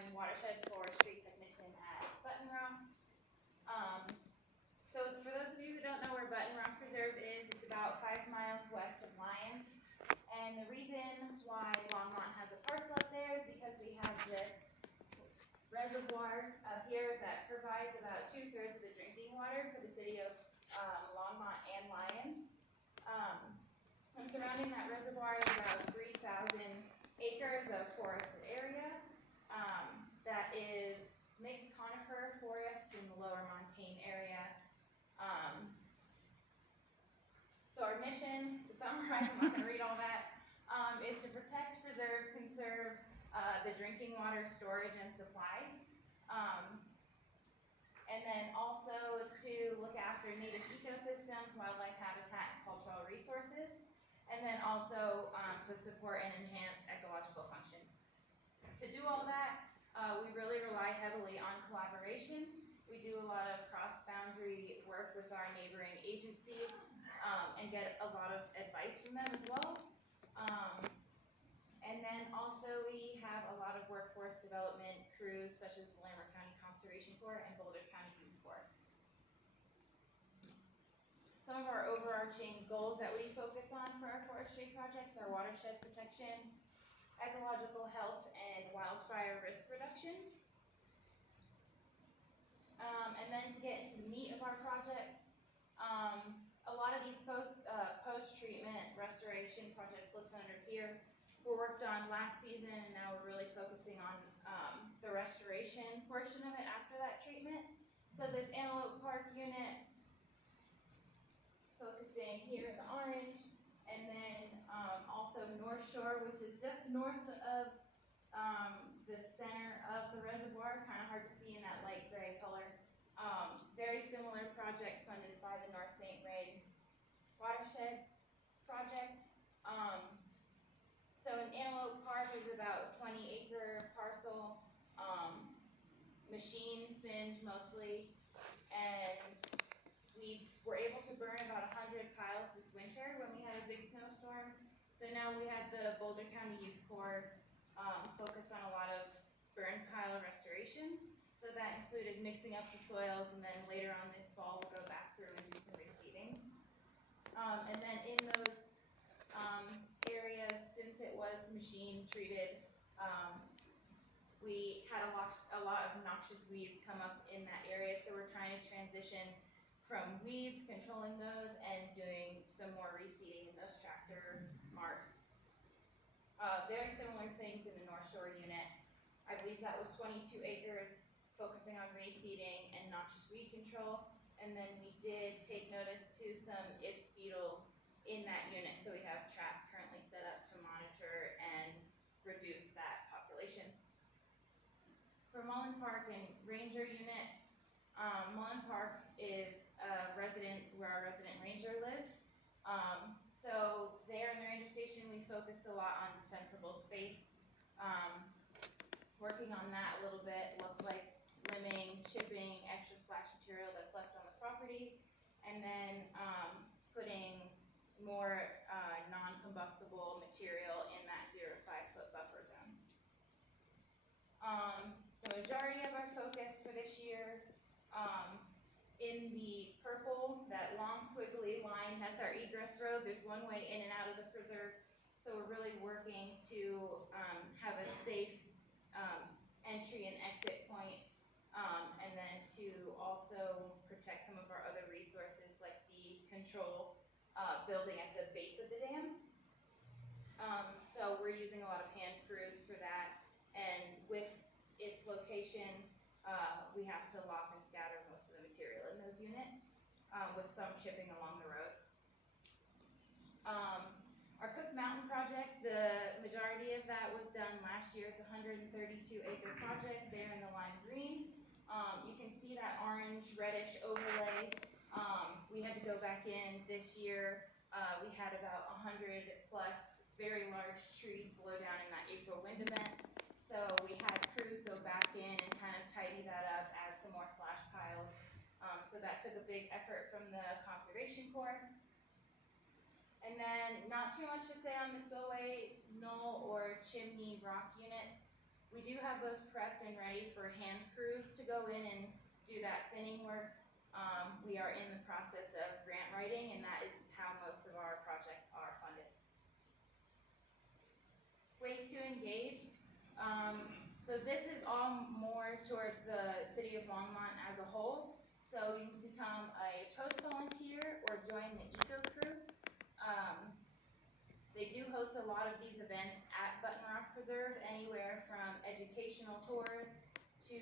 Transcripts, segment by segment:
I'm watershed forestry technician at Button Rock. So for those of you who don't know where Button Rock Preserve is, it's about 5 miles west of Lyons. And the reason why Longmont has a parcel up there is because we have this reservoir up here that provides about 2/3 of the drinking water for the city of Longmont and Lyons. And surrounding that reservoir is about 3,000 acres of forested area that is mixed conifer forest in the lower montane area. So our mission, to summarize, I'm not going to read all that, is to protect, preserve, conserve the drinking water storage and supply. And then also to look after native ecosystems, wildlife habitat, and cultural resources. And then also to support and enhance ecological function. To do all that, we really rely heavily on collaboration. We do a lot of cross-boundary work with our neighboring agencies and get a lot of advice from them as well. And then also we have a lot of workforce development crews such as the Lambert County Conservation Corps and Boulder County Youth Corps. Some of our overarching goals that we focus on for our forestry projects are watershed protection, ecological health, and wildfire risk reduction. And then to get into the meat of our projects, a lot of these post-treatment restoration projects listed under here were worked on last season, and now we're really focusing on the restoration portion of it after that treatment. So this Antelope Park unit, focusing here in the orange, and then also North Shore, which is just north of the center of the reservoir, kind of hard to see in that light gray color. Very similar projects funded by the North St. Vrain watershed project. So in Antelope Park is about a 20-acre parcel, machine thinned mostly, and we were able to burn about 100 piles this winter when we had a big snowstorm. So now we had the Boulder County Youth Corps focus on a lot of burn pile restoration. So that included mixing up the soils, and then later on this fall we'll go back through and do some reseeding. And then in those areas, since it was machine treated, we had a lot of noxious weeds come up in that area. So we're trying to transition from weeds, controlling those, and doing some more reseeding in those tractor marks. Very similar things in the North Shore unit. I believe that was 22 acres, focusing on reseeding and noxious weed control. And then we did take notice to some Ips beetles in that unit, so we have traps currently set up to monitor and reduce that population. For Mullen Park and Ranger units, Mullen Park is a resident where our resident ranger lives. So there in the ranger station, we focused a lot on defensible space. Working on that a little bit, looks like limbing, chipping, extra slash material that's left on the property, and then putting more non-combustible material in that 0 to 5 foot buffer zone. The majority of our focus for this year, in the purple, that long squiggly line, that's our egress road. There's one way in and out of the preserve, so we're really working to have a safe entry and exit point, and then to also protect some of our other resources like the control building at the base of the dam. So we're using a lot of hand crews for that, and with its location, we have to lock and scatter most of the material in those units, with some chipping along the road. Our Cook Mountain project, the majority of that was done last year. It's a 132-acre project there in the lime green. You can see that orange reddish overlay. We had to go back in this year. We had about 100 plus very large trees blow down in that April wind event. So we had crews go back in and kind of tidy that up, add some more slash piles. So that took a big effort from the Conservation Corps. And then not too much to say on the spillway, knoll, or chimney rock units. We do have those prepped and ready for hand crews to go in and do that thinning work. We are in the process of grant writing, and that is how most of our projects are funded. Ways to engage. So this is all more towards the city of Longmont as a whole. So you can become a post volunteer or join the eco crew. They do host a lot of these events at Button Rock Preserve, anywhere from educational tours to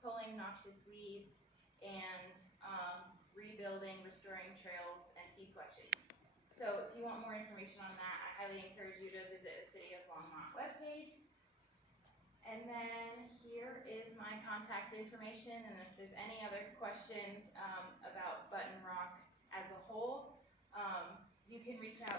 pulling noxious weeds and rebuilding, restoring trails and seed collection. So if you want more information on that, I highly encourage you to visit the City of Longmont webpage. And then here is my contact information, and if there's any other questions about Button Rock as a whole, you can reach out